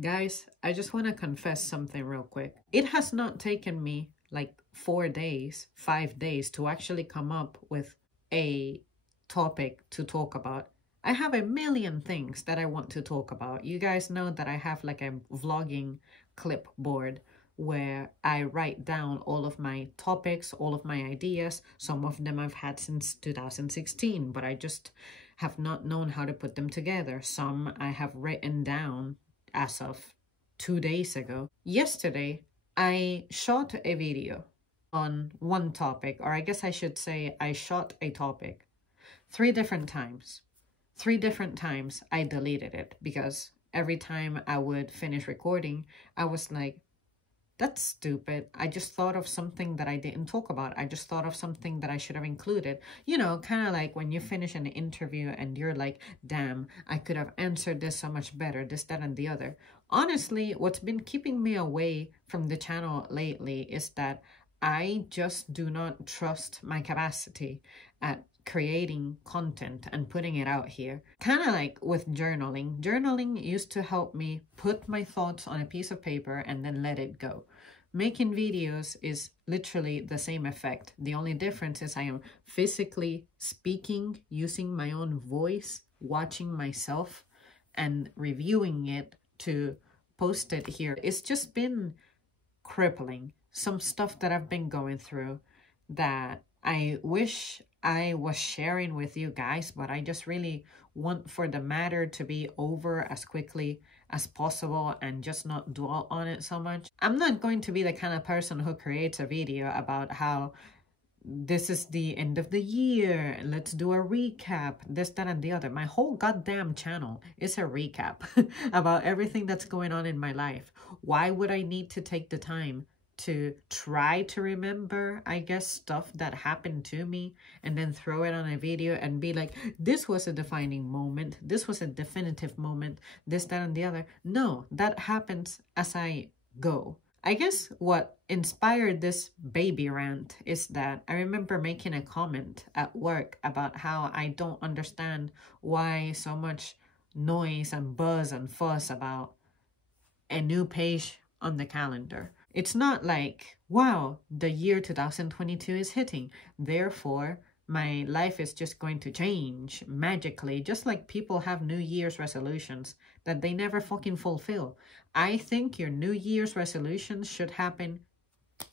Guys, I just want to confess something real quick. It has not taken me like 4 days, 5 days to actually come up with a topic to talk about. I have a million things that I want to talk about. You guys know that I have like a vlogging clipboard where I write down all of my topics, all of my ideas. Some of them I've had since 2016, but I just have not known how to put them together. Some I have written down as of 2 days ago. Yesterday, I shot a video on one topic, or I guess I should say I shot a topic 3 different times. 3 different times I deleted it because every time I would finish recording, I was like, that's stupid. I just thought of something that I didn't talk about. I just thought of something that I should have included. You know, kind of like when you finish an interview and you're like, damn, I could have answered this so much better, this, that, and the other. Honestly, what's been keeping me away from the channel lately is that I just do not trust my capacity at creating content and putting it out here. Kind of like with journaling. Journaling used to help me put my thoughts on a piece of paper and then let it go. Making videos is literally the same effect. The only difference is I am physically speaking, using my own voice, watching myself and reviewing it to post it here. It's just been crippling. Some stuff that I've been going through that I wish I was sharing with you guys, but I just really want for the matter to be over as quickly as possible and just not dwell on it so much. I'm not going to be the kind of person who creates a video about how this is the end of the year, let's do a recap, this, that, and the other. My whole goddamn channel is a recap about everything that's going on in my life. Why would I need to take the time to try to remember, I guess, stuff that happened to me and then throw it on a video and be like, this was a defining moment, this was a definitive moment, this, that, and the other? No, that happens as I go. I guess what inspired this baby rant is that I remember making a comment at work about how I don't understand why so much noise and buzz and fuss about a new page on the calendar. It's not like, wow, the year 2022 is hitting, therefore my life is just going to change magically, just like people have New Year's resolutions that they never fucking fulfill. I think your New Year's resolutions should happen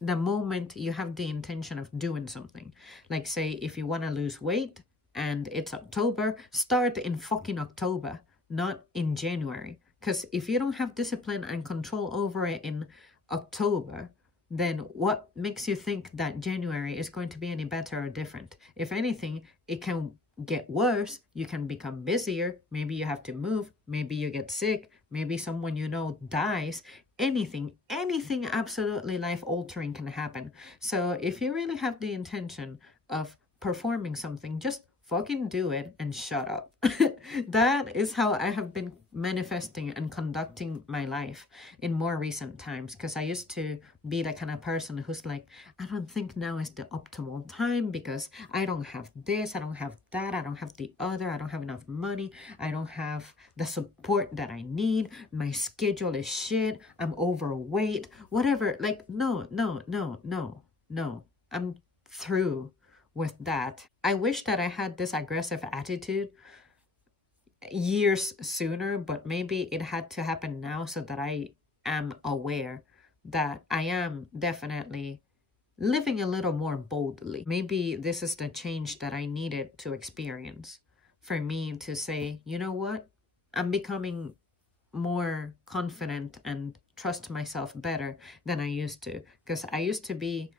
the moment you have the intention of doing something. Like, say, if you want to lose weight and it's October, start in fucking October, not in January. Because if you don't have discipline and control over it in October, then what makes you think that January is going to be any better or different? If anything, it can get worse. You can become busier. Maybe you have to move. Maybe you get sick. Maybe someone you know dies. Anything absolutely life-altering can happen. So if you really have the intention of performing something, just fucking do it and shut up. That is how I have been manifesting and conducting my life in more recent times, because I used to be the kind of person who's like, I don't think now is the optimal time because I don't have this, I don't have that, I don't have the other, I don't have enough money, I don't have the support that I need, my schedule is shit, I'm overweight, whatever. Like, no. I'm through with that. I wish that I had this aggressive attitude years sooner, but maybe it had to happen now so that I am aware that I am definitely living a little more boldly. Maybe this is the change that I needed to experience for me to say, you know what? I'm becoming more confident and trust myself better than I used to, because I used to be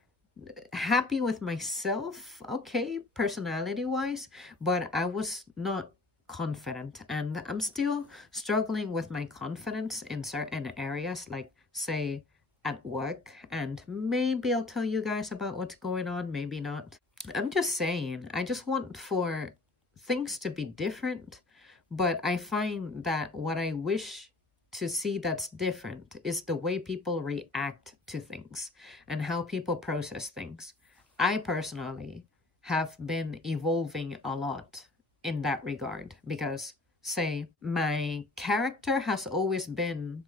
happy with myself, okay, personality wise, but I was not confident, and I'm still struggling with my confidence in certain areas, like say at work, and maybe I'll tell you guys about what's going on, maybe not. I'm just saying, I just want for things to be different, but I find that what I wish to see that's different is the way people react to things and how people process things. I personally have been evolving a lot in that regard because, say, my character has always been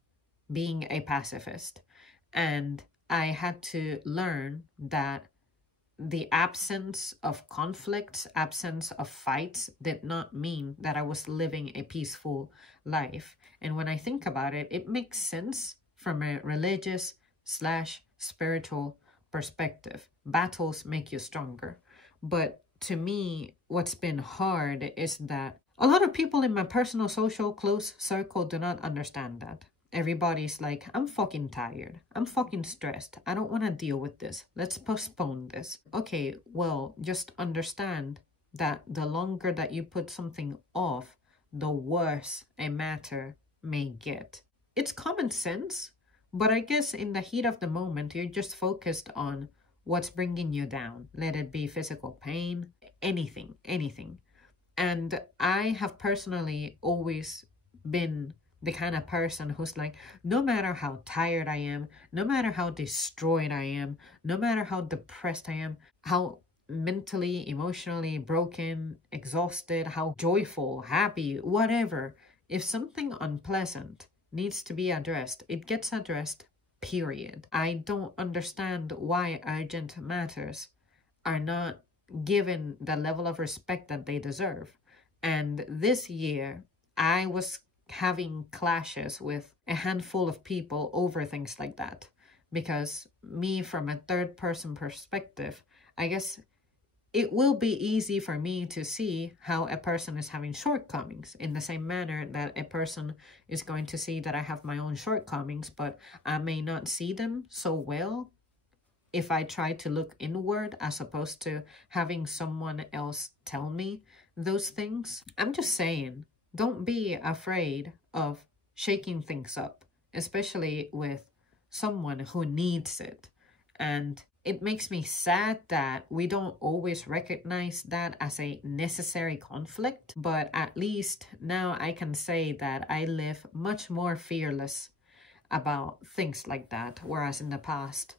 being a pacifist. And I had to learn that the absence of conflicts, absence of fights did not mean that I was living a peaceful life. And when I think about it, it makes sense from a religious slash spiritual perspective. Battles make you stronger. But to me, what's been hard is that a lot of people in my personal, social, close circle do not understand that. Everybody's like, I'm fucking tired. I'm fucking stressed. I don't want to deal with this. Let's postpone this. Okay, well, just understand that the longer that you put something off, the worse a matter may get. It's common sense, but I guess in the heat of the moment, you're just focused on what's bringing you down. Let it be physical pain, anything. And I have personally always been the kind of person who's like, no matter how tired I am, no matter how destroyed I am, no matter how depressed I am, how mentally, emotionally broken, exhausted, how joyful, happy, whatever, if something unpleasant needs to be addressed, it gets addressed, period. I don't understand why urgent matters are not given the level of respect that they deserve. And this year, I was having clashes with a handful of people over things like that. Because me, from a third person perspective, I guess it will be easy for me to see how a person is having shortcomings in the same manner that a person is going to see that I have my own shortcomings, but I may not see them so well if I try to look inward as opposed to having someone else tell me those things. I'm just saying, don't be afraid of shaking things up, especially with someone who needs it. And it makes me sad that we don't always recognize that as a necessary conflict, but at least now I can say that I live much more fearless about things like that, whereas in the past,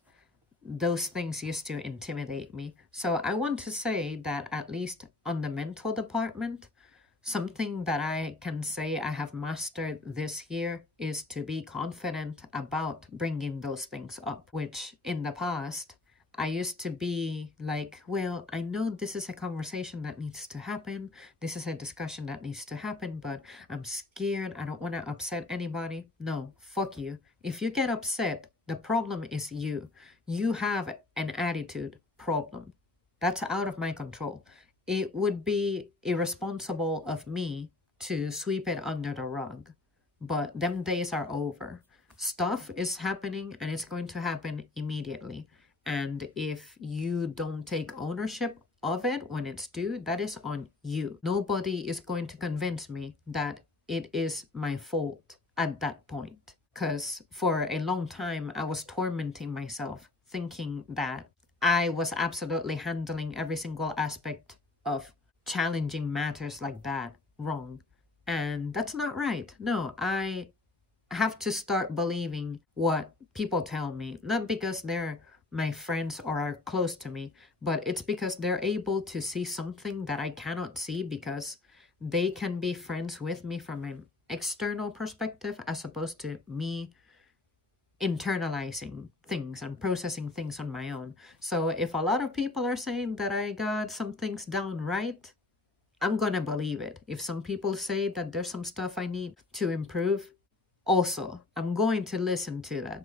those things used to intimidate me. So I want to say that at least on the mental department, something that I can say I have mastered this year is to be confident about bringing those things up, which in the past, I used to be like, well, I know this is a conversation that needs to happen. This is a discussion that needs to happen, but I'm scared. I don't want to upset anybody. No, fuck you. If you get upset, the problem is you. You have an attitude problem. That's out of my control. It would be irresponsible of me to sweep it under the rug. But them days are over. Stuff is happening and it's going to happen immediately. And if you don't take ownership of it when it's due, that is on you. Nobody is going to convince me that it is my fault at that point. Because for a long time, I was tormenting myself, thinking that I was absolutely handling every single aspect of challenging matters like that wrong. And that's not right. No, I have to start believing what people tell me, not because they're my friends or are close to me, but it's because they're able to see something that I cannot see because they can be friends with me from an external perspective as opposed to me internalizing things and processing things on my own. So if a lot of people are saying that I got some things down right, I'm gonna believe it. If some people say that there's some stuff I need to improve, also, I'm going to listen to that.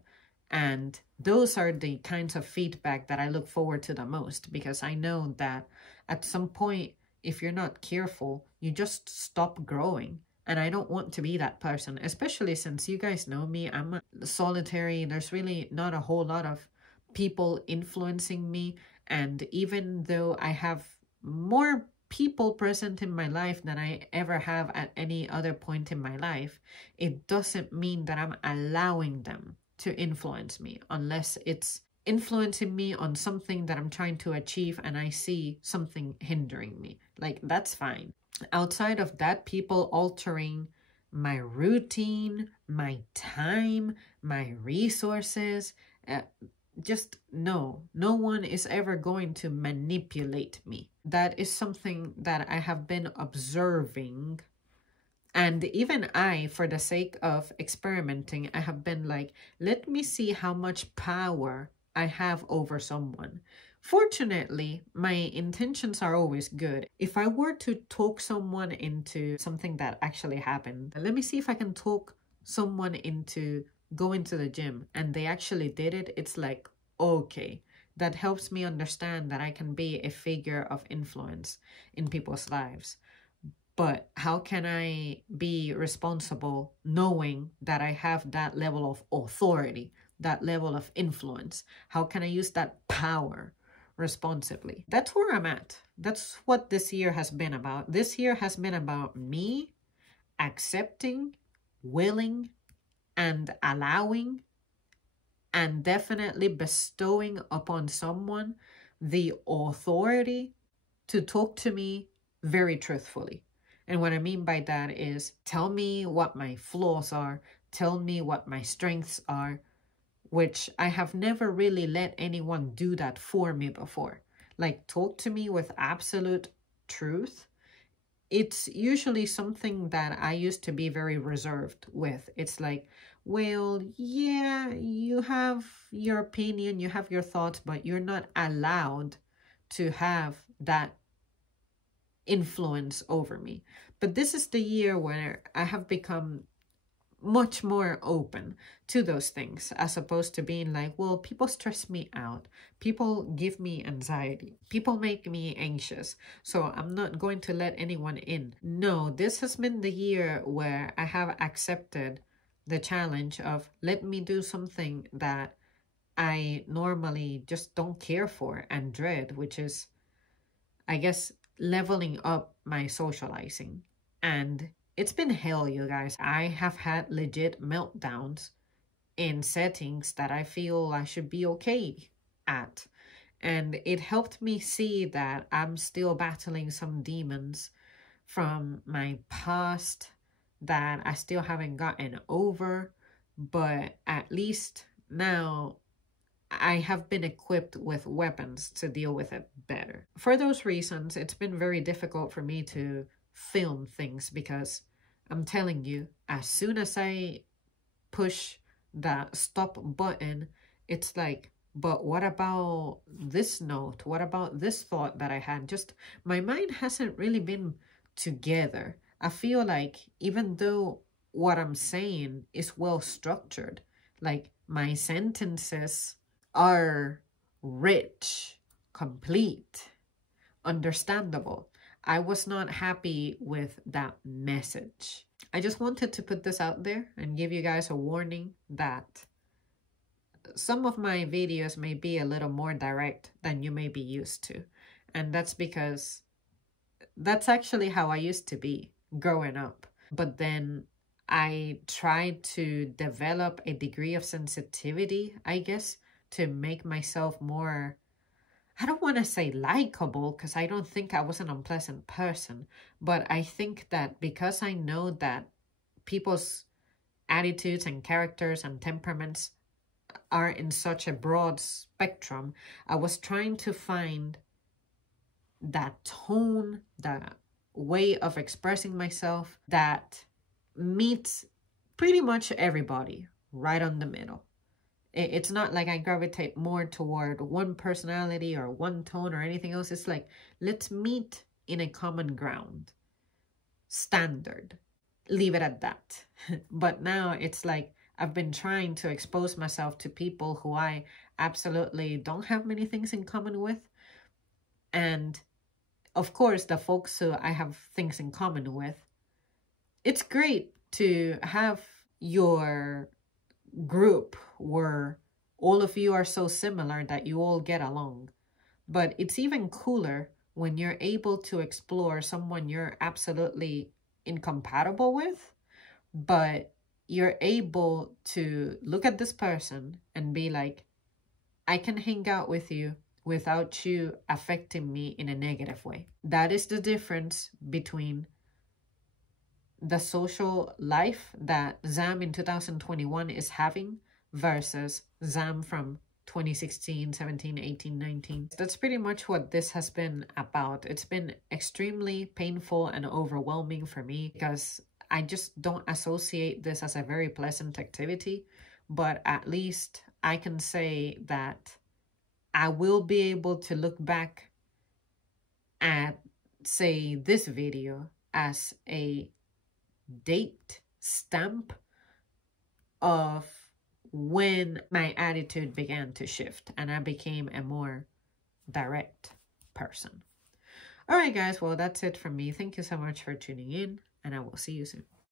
And those are the kinds of feedback that I look forward to the most, because I know that at some point, if you're not careful, you just stop growing. And I don't want to be that person, especially since you guys know me. I'm solitary. There's really not a whole lot of people influencing me. And even though I have more people present in my life than I ever have at any other point in my life, it doesn't mean that I'm allowing them to influence me unless it's influencing me on something that I'm trying to achieve and I see something hindering me. Like, that's fine. Outside of that, people altering my routine, my time, my resources, just no one is ever going to manipulate me. That is something that I have been observing And even I, for the sake of experimenting, I have been like, let me see how much power I have over someone. Fortunately, my intentions are always good. If I were to talk someone into something that actually happened, let me see if I can talk someone into going to the gym and they actually did it, it's like, okay, that helps me understand that I can be a figure of influence in people's lives. But how can I be responsible knowing that I have that level of authority, that level of influence? How can I use that power responsibly? That's where I'm at. That's what this year has been about. This year has been about me accepting, willing, and allowing, and definitely bestowing upon someone the authority to talk to me very truthfully. And what I mean by that is tell me what my flaws are, tell me what my strengths are, which I have never really let anyone do that for me before. Like, talk to me with absolute truth. It's usually something that I used to be very reserved with. It's like, well, yeah, you have your opinion, you have your thoughts, but you're not allowed to have that influence over me. But this is the year where I have become much more open to those things, as opposed to being like, well, people stress me out, people give me anxiety, people make me anxious, so I'm not going to let anyone in. No, this has been the year where I have accepted the challenge of let me do something that I normally just don't care for and dread, which is, I guess, leveling up my socializing. And it's been hell, you guys. I have had legit meltdowns in settings that I feel I should be okay at. And it helped me see that I'm still battling some demons from my past that I still haven't gotten over. But at least now I have been equipped with weapons to deal with it better. For those reasons, it's been very difficult for me to film things because I'm telling you, as soon as I push the stop button, it's like, but what about this note? What about this thought that I had? Just my mind hasn't really been together. I feel like even though what I'm saying is well structured, like my sentences are rich, complete, understandable, I was not happy with that message. I just wanted to put this out there and give you guys a warning that some of my videos may be a little more direct than you may be used to. And that's because that's actually how I used to be growing up. But then I tried to develop a degree of sensitivity, I guess, to make myself more, I don't want to say likable, because I don't think I was an unpleasant person, but I think that because I know that people's attitudes and characters and temperaments are in such a broad spectrum, I was trying to find that tone, that way of expressing myself that meets pretty much everybody right on the middle. It's not like I gravitate more toward one personality or one tone or anything else. It's like, let's meet in a common ground. Standard. Leave it at that. But now it's like I've been trying to expose myself to people who I absolutely don't have many things in common with. And of course, the folks who I have things in common with, it's great to have your group where all of you are so similar that you all get along. But it's even cooler when you're able to explore someone you're absolutely incompatible with, but you're able to look at this person and be like, I can hang out with you without you affecting me in a negative way. That is the difference between the social life that Zam in 2021 is having versus Zam from 2016, 17, 18, 19. That's pretty much what this has been about. It's been extremely painful and overwhelming for me because I just don't associate this as a very pleasant activity, but at least I can say that I will be able to look back at, say, this video as a date stamp of when my attitude began to shift and I became a more direct person. All right, guys. Well, that's it from me. Thank you so much for tuning in, and I will see you soon.